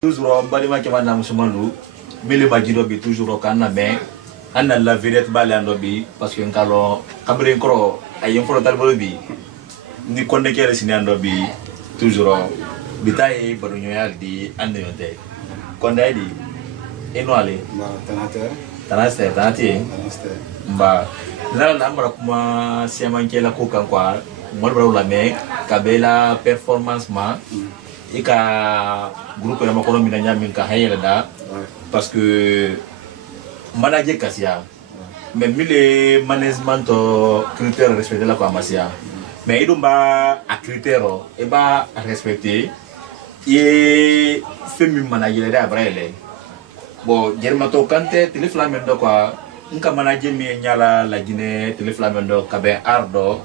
Toujours balima ke manam sumandu mili majido bi toujours kan na ben anna la vedette balando bi parce que ngalo kabre kro ay info tal bi ni konde kere sinando bi toujours bitay baru nyoyal di ande yote konde di enwale tanate ba la nambra kuma siaman kela ko kan kwa mo la me kabela performance ma ika groupe ya makono minanya minka hayela da parce que manager kasia mais mille management critère respecter la kwa masia mais idumba a critère e ba respecter et femi manager da brele bon germato kante teleflamendo kwa nka manager mi nyala la Guinée teleflamendo kabe ardo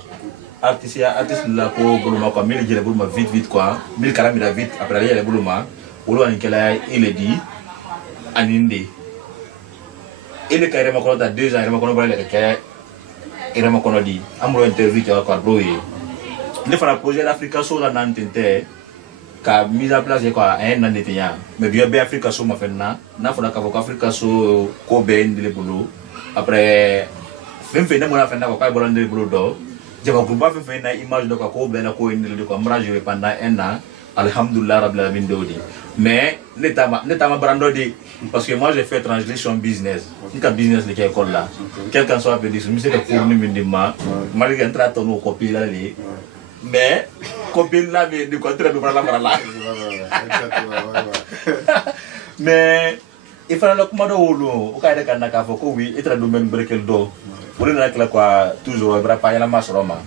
artiste la ko buluma quoi mille jere buluma vite quoi mille karamira vite après il buluma wolo an kala il dit aninde il kayre makono ta 2 ans il makono bale ke il makono di amro interview quoi broye ne fera projet l'Afrique sur la nantente ka mise en place quoi un an d'été mais bien Afrique sur ma fenna na fona ka Afrique sur ko ben de bulu après même fait na mo na fenna ko ka bolande de bulu do jaba groupe fait na image de ko ben ko indi de ko mrajé pendant un an alhamdulillah rabbil alamin dodi mais netama brando di parce que moi j'ai fait translation business une business de école là quelqu'un soit peut dire monsieur que pour nous minimum malgré entrer ton copie là mais copie là mais du contraire de parler là mais il fallait le commando au cas de kanaka faut que oui être domaine brekel do pour na kala quoi toujours bra pa yala masroma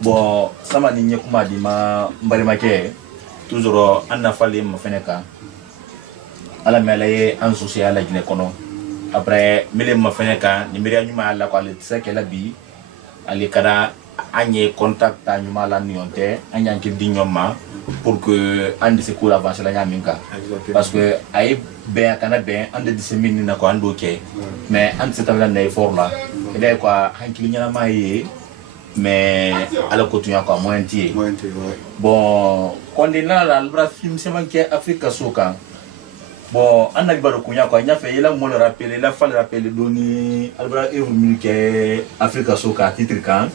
bon sama ni nyekuma di ma mbari make toujours anna fali ma feneka ala mele en social la Guinée kono après mele ma feneka ni miri anyuma la ko le tsake la bi ali kada anye contact anyuma la nionte anyanki di nyoma pour que ande se cour avance la nyaminka parce que ay ben kana ben ande disseminer na ko ando ke mais ande c'est la nay for là et quoi hankili nyana maye mais ala continue quoi moitié bon quand on a la film c'est manqué Afrique soka bon on a baro kunya quoi nya fait la mo le rappeler la fa le rappeler doni albra evolu ke Afrique soka titre kan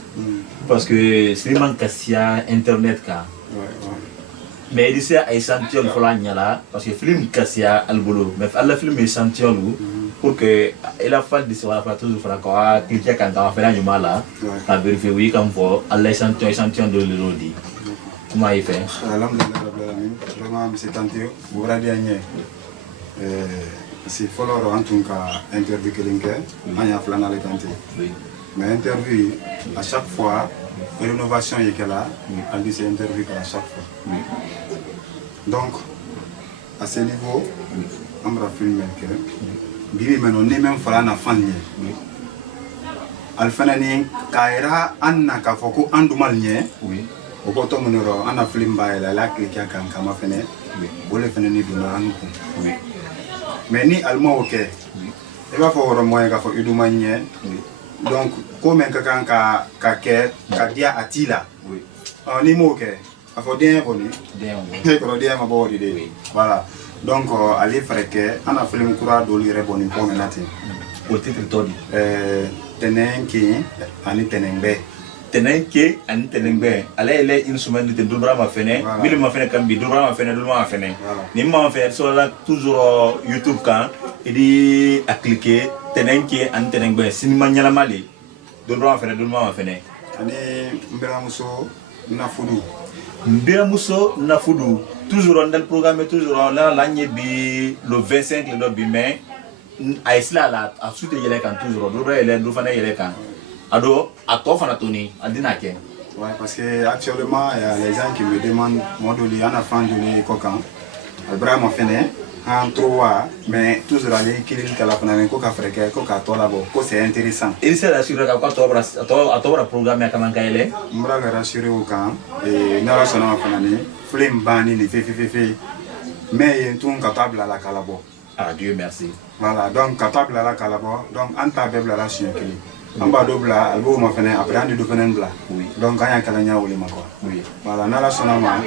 parce que c'est manque sia internet ka mais il a essentiel pour la nyala parce que film kassia albolo mais alla film essentiel pour que il a fallu de se voir toujours faire quoi cliquer quand on fait la nyala à vérifier oui comme faut alla essentiel de l'odi comment il fait alhamdulillah rabbil alamin vraiment c'est tenté vous radé agné c'est follow en tout cas interview que linke anya flana le tenté mais interview à chaque fois rénovation est là elle dit c'est interview à chaque fois donc à ce niveau on va filmer que bibi meno ne même fala na fanye alfana ni kaira anna ka foko andumal nye o ko to munoro ana film ba la cliquer kan kama fene bole fene ni duna anku mais ni almo ok e ba fo woro moy ka fo iduma nye donc comme un quelqu'un ka dia atila ni mo ok afo bien boni bien ma bodi de voilà donc aller faire que ana film kura do lire boni ko menati au titre todi tenenki ani tenengbe ala ele une semaine de double ma fene mille ma fene kambi double ma fene ni ma fene sur la toujours YouTube kan il dit à cliquer tenenki ani tenengbe sinima nyala mali double ma fene ani mbira muso nafudu toujours dans le programme toujours là l'année bi le 25 le do bi mais a isla la a suite yele kan toujours do ele do fana yele kan ado a to fana toni adina ke ouais parce que actuellement il y a les gens qui me demandent moduli ana fan de kokan Abraham fene en 3 mais toujours aller kilin kala fana ko ka freke ko ka to la bo ko c'est intéressant il s'est rassuré ka to bra programme ya kaman kayele mbra ga rassuré au kan et na rasona fana ni flem bani ni fe mais tout capable à la kalabo ah Dieu merci voilà donc capable à la kalabo donc anta bebla la chien amba do bla albo ma fene après andi do fene bla donc anya kala nya wole makwa voilà nala sonama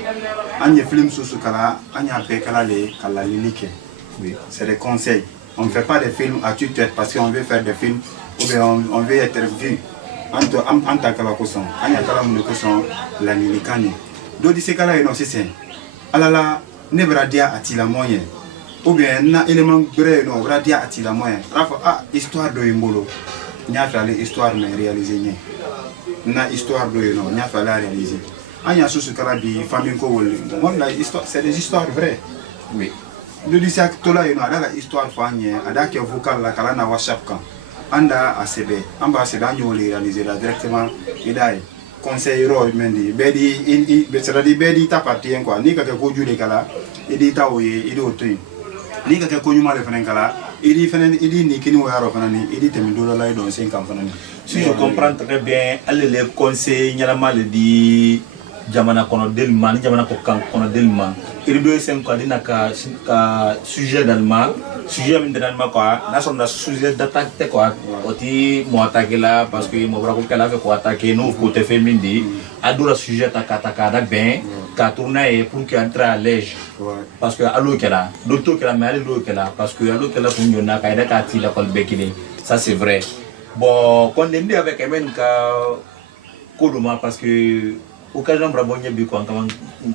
anya film susu kala anya pe kala le kala lilike c'est des conseils on ne fait pas des films à tue-tête parce qu'on veut faire des films ou bien on veut être vu en tant que la cousson anya kala mun cousson la lilikani do dise kala ino sisen alala ne bradia atila moyen ou bien na élément vrai no bradia atila moyen rafa histoire de imbolo nya fallait histoire mais réaliser ni na histoire de no nya fallait réaliser anya susu kala bi famille ko wol mon la histoire c'est des histoires vraies de disa tola ino ala histoire fanye ada ke vocal la kala na whatsapp kan anda acb amba acb anyo réaliser la directement idai conseil ro mendi bedi c'est-à-dire bedi ta partie quoi ni ka ko jule kala idi tawoye idi otin ni ka ko nyuma le fenen kala idi fenen idi ni kini waro fanani idi temi do la do 50 fanani si je comprends très bien alle les conseils nyalama le di jamana kono delman jamana ko kan kono delman idi do sen ko dina ka sujet d'allemand sujet min d'allemand quoi na son da sujet d'attaque quoi oti mo attaquer là parce que mo bra ko kala ko attaquer no côté féminin adura sujet taka da ben ka tourner pour qu'il entre à l'aise parce que allo kala docteur kala mais allo kala parce que allo kala pour nous na ka da ka ti la kol bekini ça c'est vrai bon quand on dit avec même ka koduma parce que occasion brabo nyebi ko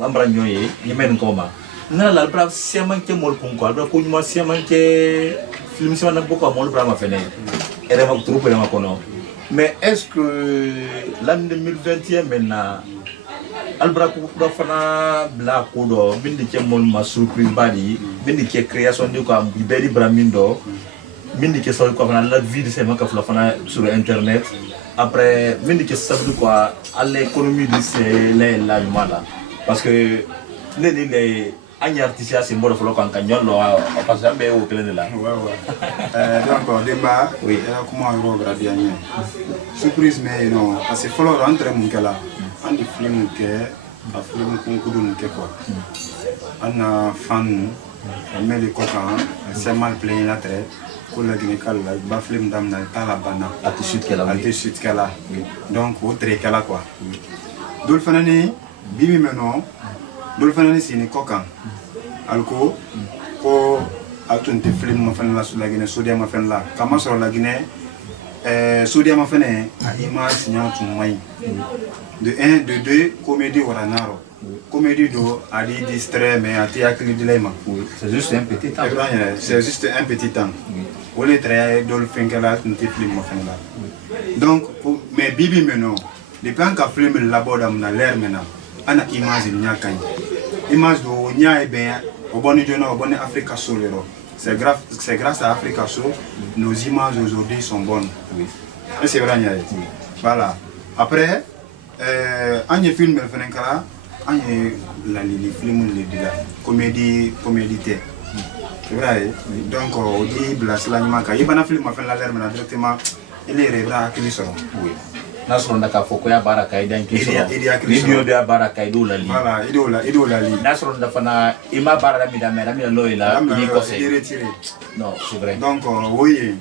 ambra nyoye yemen koma na la brave siaman ke mol pon ko albra ko nyuma siaman ke film siaman boko mol brama fene ere ma troupe ma kono mais est-ce que l'année 2021 maintenant albra ko do fana bla ko do bindi ke mol ma surprise badi bindi ke création de ko am beli bramindo bindi ke so ko fana la vie de ces ma ka fana sur internet après bindi ke sabu quoi à l'économie de ces là là parce que les anya artisia c'est bon folo kan kanyon lo parce que be o kele la donc demba comment on va grader anya surprise mais non parce que folo rentre mon kala andi film ke a film concours ke quoi ana fan mais le coca c'est mal plein la tête pour la guinée la ba film dam na tala bana artiste kala donc au très kala quoi dol fanani bibi menon dol fanani sini coca alko ko atunte film ma fan la sur la Guinée sodia ma fan la kama sur la Guinée sodia ma fan a image nya tu mai de 1 de 2 comédie waranaro comédie do ali distrait mais a théâtre dilema c'est juste un petit temps c'est juste un petit temps on est très dol finkala tunte film ma fan la donc mais bibi meno de plan ka film la bodam na l'air maintenant ana image nya kan image do nya e ben au bon Nigeria, au bon Africa Solero. C'est grâce à Africa Sol, nos images aujourd'hui sont bonnes. Oui. Et c'est vrai, voilà. Après, un film, les films de la comédie, c'est vrai. Donc, on dit, Blas Lanimaka, il y a un film qui fait la l'air, mais directement, il est révélé qui sort. Oui. Nasron da ka foko ya baraka idan kiso video da baraka idula li voilà idola li Nasron da fana ima baraka mi da mera mi loila ni ko se non c'est vrai donc oui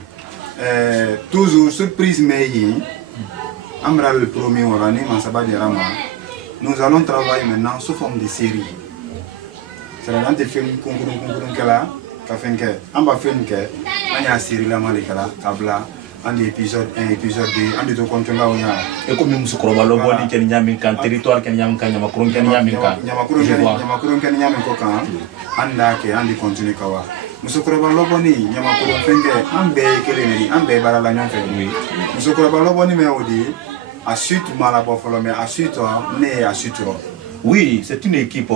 toujours surprise mais amra le premier orani man sabadi rama nous allons travailler maintenant sous forme de série c'est un des films concours kala ka fenke amba fenke anya série la malikala kabla un épisode 1 épisode 2 andi to kontonga onya e ko mi musukro ba lo boni ken nyami kan territoire ken nyami kan nyama kuron ken nyami kan nyama kuron ken nyami ko kan anda ke andi continue kawa musukro ba lo boni nyama kuron fenge ambe kele ni ambe barala nyon fe oui musukro ba lo boni me odi a suite mala bo folo me a suite ne a suite oui, c'est une équipe.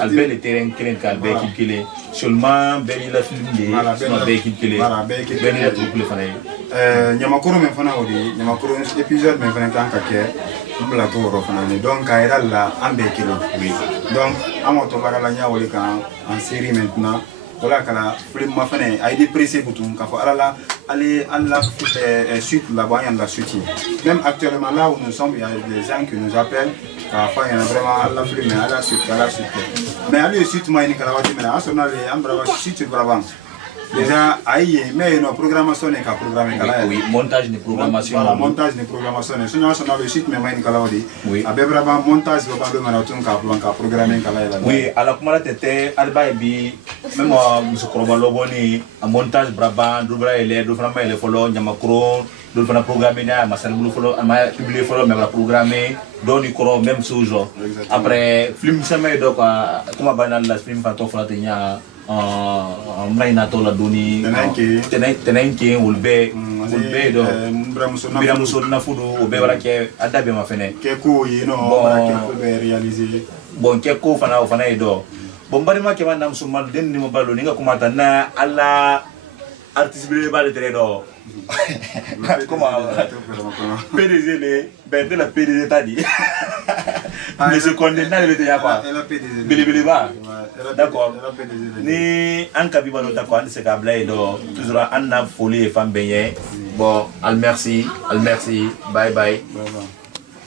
Albert le terrain qui Albert qui kile. Seulement Ben il a filmé. Seulement Ben qui kile. Ben il a trouvé le fanay. Nyamakoro me fana odi. Nyamakoro épisode me fana kan kake. Mbla to ro fana ni. Donc kaira la ambe kile. Oui. Donc amoto barala nya woli kan en série maintenant. Voilà kala film ma fana a été pressé bouton ka fo alala aller à la suite là-bas il y a la suite. Même actuellement là où nous sommes, il y a des gens qui nous appellent. Enfin, il y a vraiment la film, à la suite. Mais à la suite, moi, il y a un sonal, un bravo, suite bravo. déjà aïe mais une programmation n'est qu'à programmer oui montage de programmation voilà montage de programmation sinon on a le site mais main kalaudi oui abe vraiment montage va pas demander tout qu'à programmer kala oui alors comment la tête alba bi même monsieur Koroba loboni montage braba dubra ele do fana ele follow nyamakro do fana programmer na masal bulu follow ama publier follow même la programmer doni koro même toujours après film sama do quoi comment banal la film fa to fala tenya mraina to la doni tenenke ulbe do mbira muso na fudu obe wala ke adabe ma fene ke ko yino ke ko be réaliser bon ke ko fana do bon bari ma ke man nam sumal den ni mo ballo ni nga kumata na alla artiste bi ba de do comment PDG le ben de la PDG tadi mais ce condamné le ya quoi bili ba d'accord ni an ka biba do d'accord c'est ka blay do toujours an na folie femme benye bon al merci bye bye